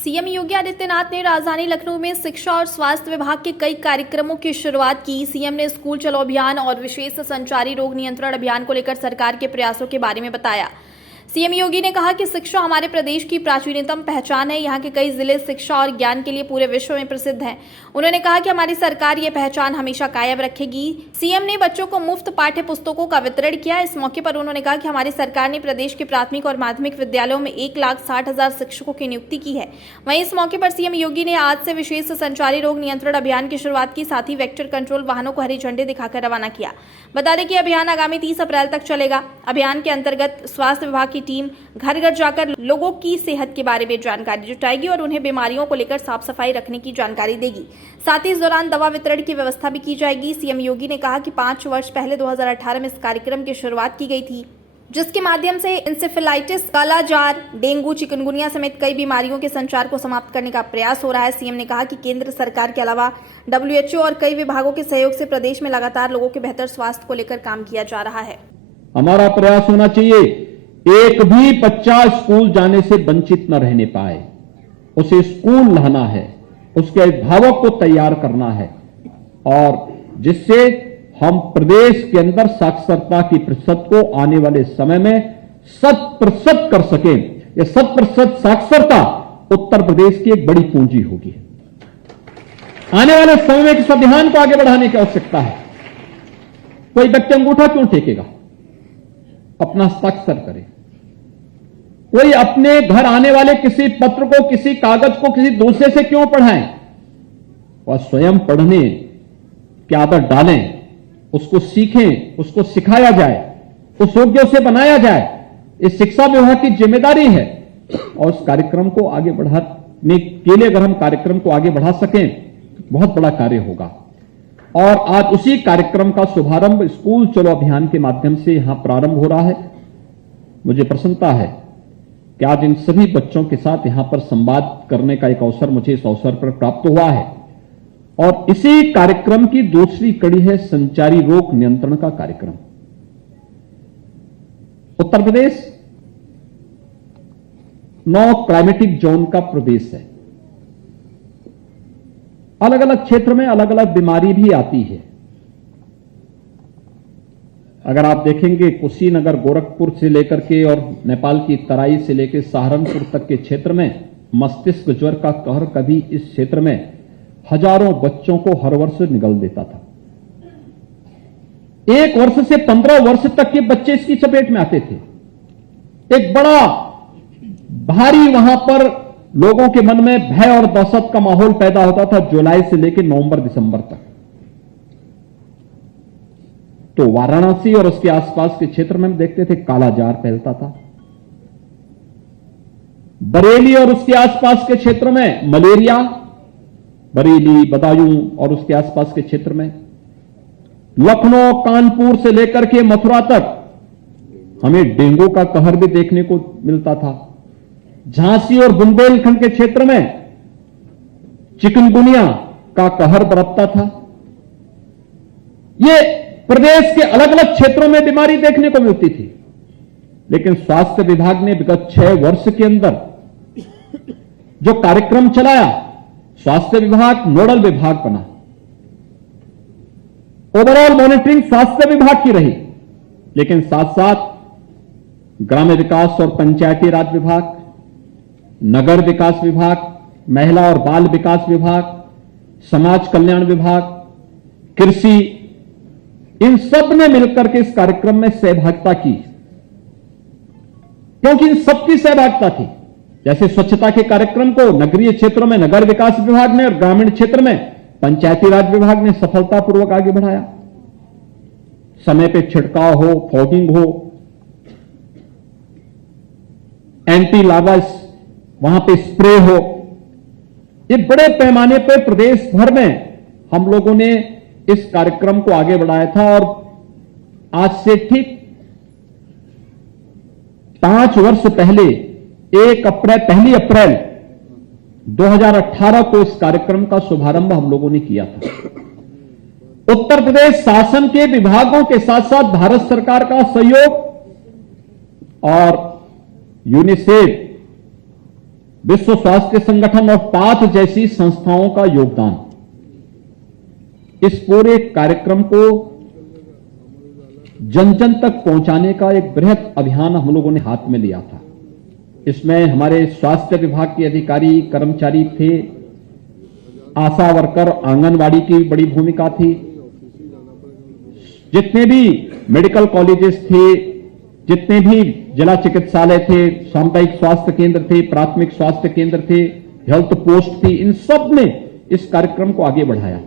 CM Yogi Adityanath ने राजधानी लखनऊ में शिक्षा और स्वास्थ्य विभाग के कई कार्यक्रमों की शुरुआत की। सीएम ने स्कूल चलो अभियान और विशेष संचारी रोग नियंत्रण अभियान को लेकर सरकार के प्रयासों के बारे में बताया। सीएम योगी ने कहा कि शिक्षा हमारे प्रदेश की प्राचीनतम पहचान है। यहाँ के कई जिले शिक्षा और ज्ञान के लिए पूरे विश्व में प्रसिद्ध हैं। उन्होंने कहा कि हमारी सरकार ये पहचान हमेशा कायम रखेगी। सीएम ने बच्चों को मुफ्त पाठ्य पुस्तकों का वितरण किया। इस मौके पर उन्होंने कहा कि हमारी सरकार ने प्रदेश के प्राथमिक और माध्यमिक विद्यालयों में 1,60,000 शिक्षकों की नियुक्ति की है। वहीं इस मौके पर सीएम योगी ने आज से विशेष संचारी रोग नियंत्रण अभियान की शुरुआत की, साथ ही वेक्टर कंट्रोल वाहनों को हरी झंडी दिखाकर रवाना किया। बता दें कि अभियान आगामी 30 अप्रैल तक चलेगा। अभियान के अंतर्गत स्वास्थ्य विभाग की टीम घर घर जाकर लोगों की सेहत के बारे में जानकारी जुटाएगी और उन्हें बीमारियों को लेकर साफ सफाई रखने की जानकारी देगी। साथ ही इस दौरान दवा वितरण की व्यवस्था भी की जाएगी। सीएम योगी ने कहा कि 5 वर्ष पहले 2018 में इस कार्यक्रम की शुरुआत की गई थी, जिसके माध्यम से इंसेफेलाइटिस, कालाजार, डेंगू, चिकनगुनिया समेत कई बीमारियों के संचार को समाप्त करने का प्रयास हो रहा है। सीएम ने कहा कि केंद्र सरकार के अलावा WHO और कई विभागों के सहयोग से प्रदेश में लगातार लोगों के बेहतर स्वास्थ्य को लेकर काम किया जा रहा है। हमारा प्रयास होना चाहिए एक भी बच्चा स्कूल जाने से वंचित न रहने पाए, उसे स्कूल लाना है, उसके अभिभावक को तैयार करना है और जिससे हम प्रदेश के अंदर साक्षरता की प्रतिशत को आने वाले समय में 100% कर सकें। यह 100% साक्षरता उत्तर प्रदेश की एक बड़ी पूंजी होगी। आने वाले समय में इस अभियान को आगे बढ़ाने की आवश्यकता है। कोई व्यक्ति अंगूठा क्यों टेकेगा? अपना हस्ताक्षर करे। कोई अपने घर आने वाले किसी पत्र को, किसी कागज को किसी दूसरे से क्यों पढ़ाएं? वह स्वयं पढ़ने की आदत डालें, उसको सीखें, उसको सिखाया जाए, उस योग्य से बनाया जाए। इस शिक्षा विभाग की जिम्मेदारी है और उस कार्यक्रम को आगे बढ़ाने के लिए अगर हम कार्यक्रम को आगे बढ़ा सकें तो बहुत बड़ा कार्य होगा। और आज उसी कार्यक्रम का शुभारंभ स्कूल चलो अभियान के माध्यम से यहां प्रारंभ हो रहा है। मुझे प्रसन्नता है कि आज इन सभी बच्चों के साथ यहां पर संवाद करने का एक अवसर मुझे इस अवसर पर प्राप्त हुआ है। और इसी कार्यक्रम की दूसरी कड़ी है संचारी रोग नियंत्रण का कार्यक्रम। उत्तर प्रदेश 9 क्लाइमेटिक जोन का प्रदेश है। अलग अलग क्षेत्र में अलग अलग बीमारी भी आती है। अगर आप देखेंगे कुशीनगर, गोरखपुर से लेकर के और नेपाल की तराई से लेकर सहारनपुर तक के क्षेत्र में मस्तिष्क ज्वर का कहर कभी इस क्षेत्र में हजारों बच्चों को हर वर्ष निगल देता था। 1 वर्ष से 15 वर्ष तक के बच्चे इसकी चपेट में आते थे। एक बड़ा भारी वहां पर लोगों के मन में भय और दहशत का माहौल पैदा होता था जुलाई से लेकर नवंबर दिसंबर तक। तो वाराणसी और उसके आसपास के क्षेत्र में हम देखते थे कालाजार फैलता था। बरेली और उसके आसपास के क्षेत्र में मलेरिया, बरेली, बदायूं और उसके आसपास के क्षेत्र में, लखनऊ, कानपुर से लेकर के मथुरा तक हमें डेंगू का कहर भी देखने को मिलता था। झांसी और बुंदेलखंड के क्षेत्र में चिकनगुनिया का कहर बरतता था। ये प्रदेश के अलग अलग क्षेत्रों में बीमारी देखने को मिलती थी, लेकिन स्वास्थ्य विभाग ने विगत 6 वर्ष के अंदर जो कार्यक्रम चलाया, स्वास्थ्य विभाग नोडल विभाग बना। ओवरऑल मॉनिटरिंग स्वास्थ्य विभाग की रही, लेकिन साथ साथ ग्राम्य विकास और पंचायती राज विभाग, नगर विकास विभाग, महिला और बाल विकास विभाग, समाज कल्याण विभाग, कृषि, इन सब ने मिलकर के इस कार्यक्रम में सहभागिता की, क्योंकि इन सबकी सहभागिता थी। जैसे स्वच्छता के कार्यक्रम को नगरीय क्षेत्रों में नगर विकास विभाग ने और ग्रामीण क्षेत्र में पंचायती राज विभाग ने सफलतापूर्वक आगे बढ़ाया। समय पे छिड़काव हो, फॉगिंग हो, एंटी लार्वा वहां पे स्प्रे हो, ये बड़े पैमाने पर प्रदेश भर में हम लोगों ने इस कार्यक्रम को आगे बढ़ाया था। और आज से ठीक 5 वर्ष पहले 1 अप्रैल 2018 को इस कार्यक्रम का शुभारंभ हम लोगों ने किया था। उत्तर प्रदेश शासन के विभागों के साथ साथ भारत सरकार का सहयोग और यूनिसेफ विश्व स्वास्थ्य संगठन और पाथ जैसी संस्थाओं का योगदान इस पूरे कार्यक्रम को जन जन तक पहुंचाने का एक बृहद अभियान हम लोगों ने हाथ में लिया था। इसमें हमारे स्वास्थ्य विभाग के अधिकारी कर्मचारी थे, आशा वर्कर, आंगनवाड़ी की बड़ी भूमिका थी, जितने भी मेडिकल कॉलेजेस थे, जितने भी जिला चिकित्सालय थे, सामुदायिक स्वास्थ्य केंद्र थे, प्राथमिक स्वास्थ्य केंद्र थे, हेल्थ पोस्ट थी, इन सब ने इस कार्यक्रम को आगे बढ़ाया।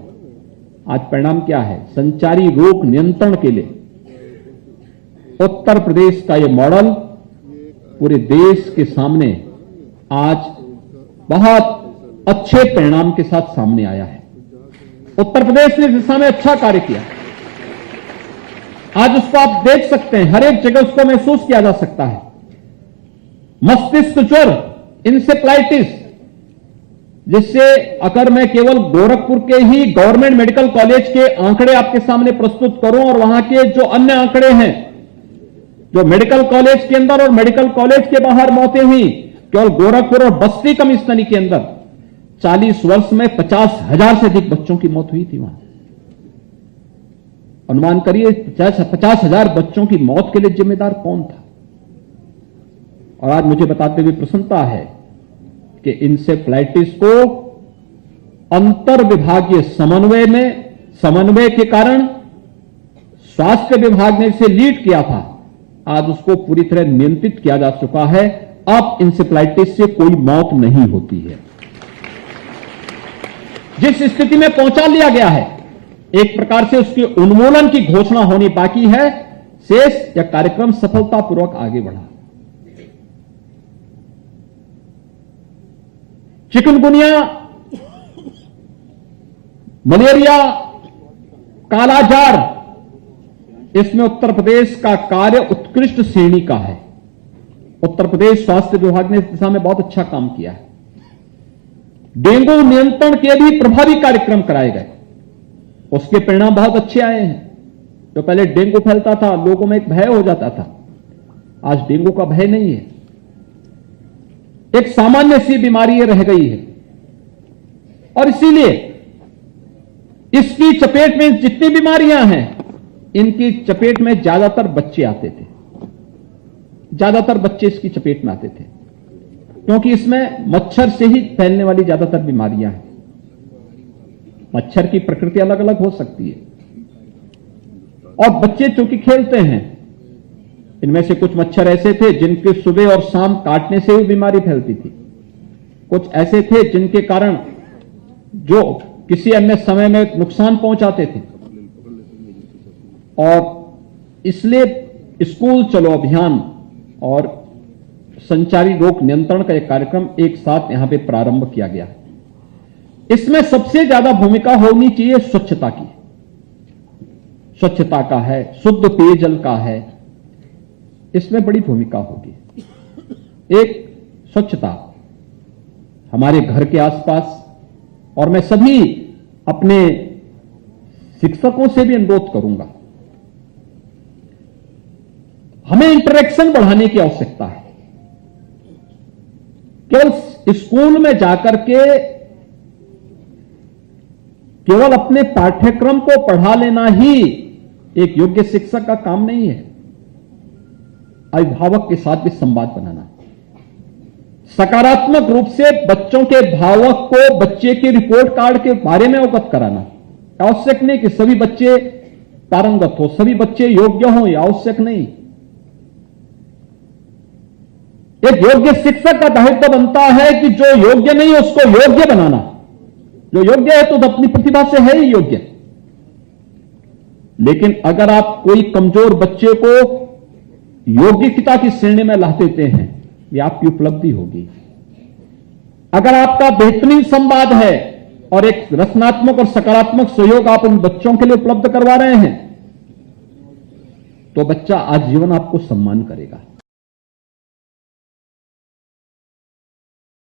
आज परिणाम क्या है? संचारी रोग नियंत्रण के लिए उत्तर प्रदेश का यह मॉडल पूरे देश के सामने आज बहुत अच्छे परिणाम के साथ सामने आया है। उत्तर प्रदेश ने इस दिशा में अच्छा कार्य किया। आज उसको आप देख सकते हैं, हर एक जगह उसको महसूस किया जा सकता है। मस्तिष्क ज्वर, इंसेफ्लाइटिस, जिससे अगर मैं केवल गोरखपुर के ही गवर्नमेंट मेडिकल कॉलेज के आंकड़े आपके सामने प्रस्तुत करूं और वहां के जो अन्य आंकड़े हैं, जो मेडिकल कॉलेज के अंदर और मेडिकल कॉलेज के बाहर मौतें हुई, केवल गोरखपुर और बस्ती कमिश्नरी के अंदर 40 वर्ष में 50,000 से अधिक बच्चों की मौत हुई थी। वहां अनुमान करिए 50,000 बच्चों की मौत के लिए जिम्मेदार कौन था? और आज मुझे बताते हुए प्रसन्नता है कि इंसेफ्लाइटिस को अंतर विभागीय समन्वय के कारण स्वास्थ्य विभाग ने इसे लीड किया था। आज उसको पूरी तरह नियंत्रित किया जा चुका है। अब इंसेफ्लाइटिस से कोई मौत नहीं होती है। जिस स्थिति में पहुंचा लिया गया है, एक प्रकार से उसके उन्मूलन की घोषणा होनी बाकी है। शेष यह कार्यक्रम सफलतापूर्वक आगे बढ़ा। चिकनगुनिया, मलेरिया, कालाजार, इसमें उत्तर प्रदेश का कार्य उत्कृष्ट श्रेणी का है। उत्तर प्रदेश स्वास्थ्य विभाग ने इस दिशा में बहुत अच्छा काम किया है। डेंगू नियंत्रण के भी प्रभावी कार्यक्रम कराए गए, उसके परिणाम बहुत अच्छे आए हैं। जो पहले डेंगू फैलता था, लोगों में एक भय हो जाता था, आज डेंगू का भय नहीं है। एक सामान्य सी बीमारी रह गई है और इसीलिए इसकी चपेट में जितनी बीमारियां हैं, इनकी चपेट में ज्यादातर बच्चे आते थे। ज्यादातर बच्चे इसकी चपेट में आते थे क्योंकि इसमें मच्छर से ही फैलने वाली ज्यादातर बीमारियां हैं। मच्छर की प्रकृति अलग अलग हो सकती है और बच्चे चूंकि खेलते हैं, इनमें से कुछ मच्छर ऐसे थे जिनके सुबह और शाम काटने से ही बीमारी फैलती थी। कुछ ऐसे थे जिनके कारण जो किसी अन्य समय में नुकसान पहुंचाते थे। और इसलिए स्कूल चलो अभियान और संचारी रोग नियंत्रण का एक कार्यक्रम एक साथ यहां पे प्रारंभ किया गया है। इसमें सबसे ज्यादा भूमिका होनी चाहिए स्वच्छता की। स्वच्छता का है, शुद्ध पेयजल का है, इसमें बड़ी भूमिका होगी। एक स्वच्छता हमारे घर के आसपास, और मैं सभी अपने शिक्षकों से भी अनुरोध करूंगा, हमें इंटरेक्शन बढ़ाने की आवश्यकता है। केवल स्कूल में जाकर के केवल अपने पाठ्यक्रम को पढ़ा लेना ही एक योग्य शिक्षक का काम नहीं है। अभिभावक के साथ भी संवाद बनाना, सकारात्मक रूप से बच्चों के भावक को बच्चे के रिपोर्ट कार्ड के बारे में अवगत कराना। आवश्यक नहीं कि सभी बच्चे पारंगत हो, सभी बच्चे योग्य हों, यह आवश्यक नहीं। एक योग्य शिक्षक का दायित्व बनता है कि जो योग्य नहीं उसको योग्य बनाना। जो योग्य है तो अपनी प्रतिभा से है ही योग्य, लेकिन अगर आप कोई कमजोर बच्चे को योग्यता की श्रेणी में ला देते हैं, यह आपकी उपलब्धि होगी। अगर आपका बेहतरीन संवाद है और एक रचनात्मक और सकारात्मक सहयोग आप उन बच्चों के लिए उपलब्ध करवा रहे हैं, तो बच्चा आजीवन आपको सम्मान करेगा।